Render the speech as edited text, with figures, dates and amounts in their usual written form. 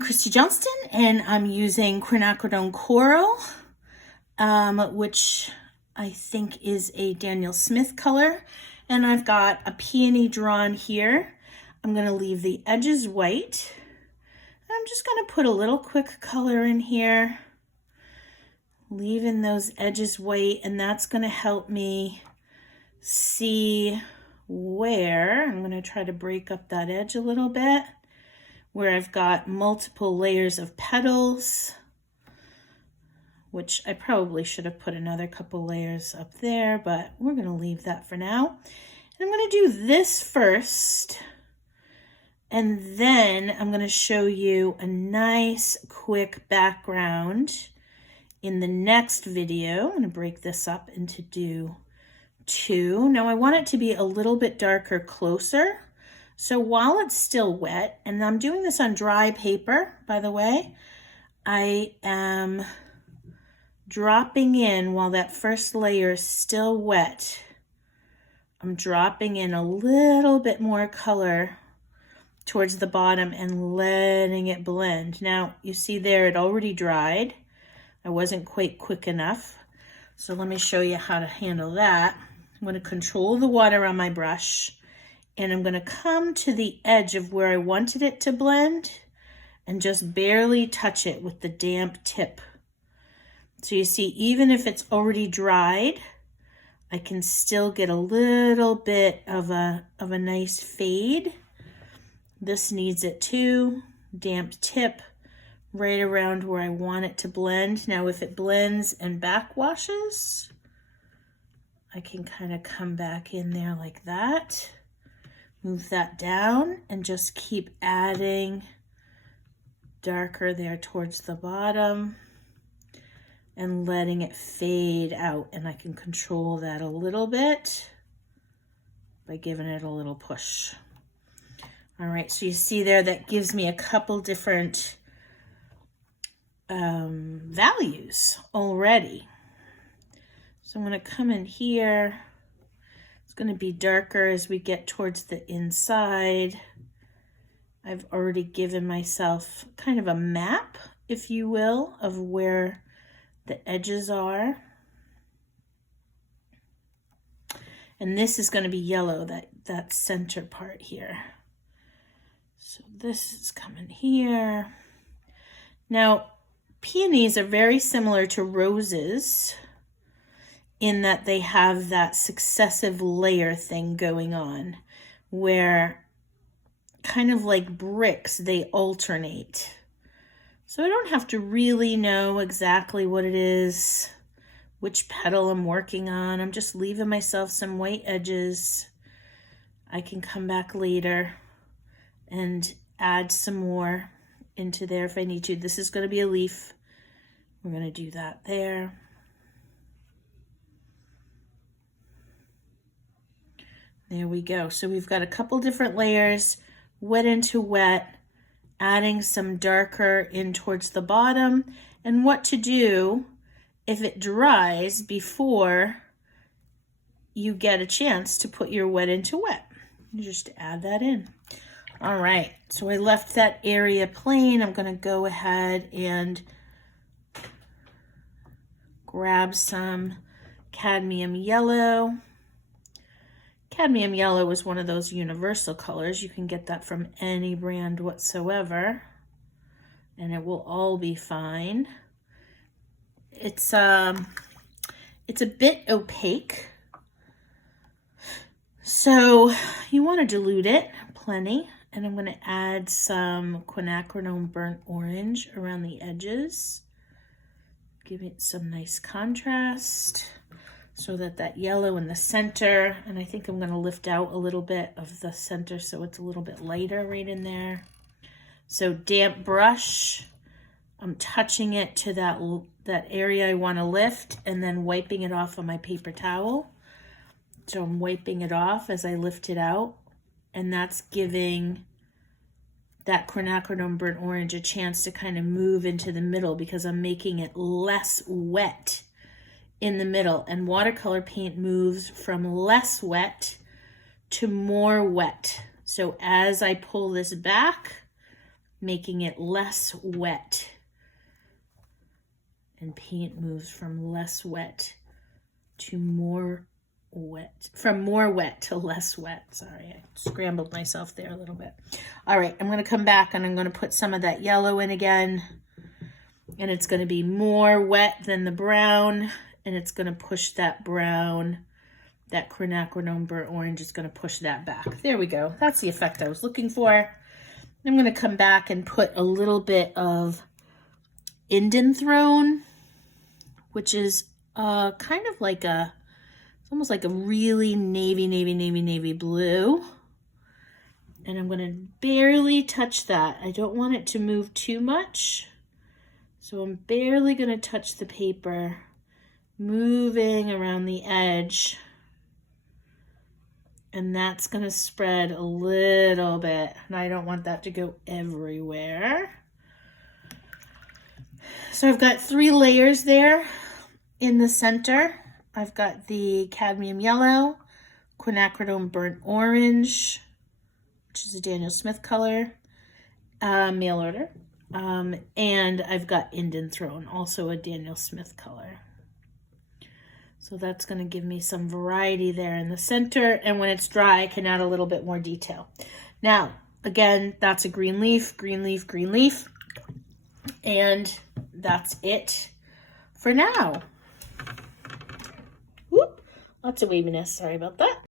Christy Johnston, and I'm using Quinacridone Coral, which I think is a Daniel Smith color. And I've got a peony drawn here. I'm going to leave the edges white. I'm just going to put a little quick color in here, leaving those edges white, and that's going to help me see where, I'm going to try to break up that edge a little bit, where I've got multiple layers of petals, which I probably should have put another couple layers up there, but we're going to leave that for now. And I'm going to do this first, and then I'm going to show you a nice quick background in the next video. I'm going to break this up into two. Now I want it to be a little bit darker closer. So while it's still wet, and I'm doing this on dry paper, by the way, I am dropping in while that first layer is still wet. I'm dropping in a little bit more color towards the bottom and letting it blend. Now you see there it already dried. I wasn't quite quick enough. So let me show you how to handle that. I'm going to control the water on my brush, and I'm going to come to the edge of where I wanted it to blend and just barely touch it with the damp tip. So you see, even if it's already dried, I can still get a little bit of a nice fade. This needs it too. Damp tip right around where I want it to blend. Now if it blends and backwashes, I can kind of come back in there like that. Move that down and just keep adding darker there towards the bottom and letting it fade out. And I can control that a little bit by giving it a little push. All right, so you see there, that gives me a couple different values already. So I'm going to come in here. It's going to be darker as we get towards the inside. I've already given myself kind of a map, if you will, of where the edges are. And this is going to be yellow, that center part here. So this is coming here. Now, peonies are very similar to roses in that they have that successive layer thing going on, where kind of like bricks, they alternate. So I don't have to really know exactly what it is, which petal I'm working on. I'm just leaving myself some white edges. I can come back later and add some more into there if I need to. This is going to be a leaf. We're going to do that there. There we go. So we've got a couple different layers, wet into wet, adding some darker in towards the bottom, and what to do if it dries before you get a chance to put your wet into wet. You just add that in. All right, so I left that area plain. I'm going to go ahead and grab some cadmium yellow. Cadmium yellow is one of those universal colors. You can get that from any brand whatsoever, and it will all be fine. It's a bit opaque, so you want to dilute it plenty. And I'm going to add some quinacridone burnt orange around the edges. Give it some nice contrast so that yellow in the center, and I think I'm going to lift out a little bit of the center so it's a little bit lighter right in there. So damp brush, I'm touching it to that area I want to lift and then wiping it off on my paper towel. So I'm wiping it off as I lift it out. And that's giving that quinacridone burnt orange a chance to kind of move into the middle because I'm making it less wet in the middle. And watercolor paint moves from less wet to more wet. So as I pull this back, making it less wet. And paint moves from less wet to more wet, from more wet to less wet. Sorry, I scrambled myself there a little bit. All right, I'm going to come back and I'm going to put some of that yellow in again. And it's going to be more wet than the brown. And it's going to push that brown, that quinacridone burnt orange is going to push that back. There we go. That's the effect I was looking for. I'm going to come back and put a little bit of Indanthrone, which is kind of like a, it's almost like a really navy blue. And I'm going to barely touch that. I don't want it to move too much. So I'm barely going to touch the paper, moving around the edge. And that's going to spread a little bit. And I don't want that to go everywhere. So I've got 3 layers there in the center. I've got the cadmium yellow, quinacridone burnt orange, which is a Daniel Smith color, mail order. And I've got Indanthrone, also a Daniel Smith color. So that's going to give me some variety there in the center. And when it's dry, I can add a little bit more detail. Now, again, that's a green leaf, green leaf, green leaf. And that's it for now. Whoop, lots of waviness. Sorry about that.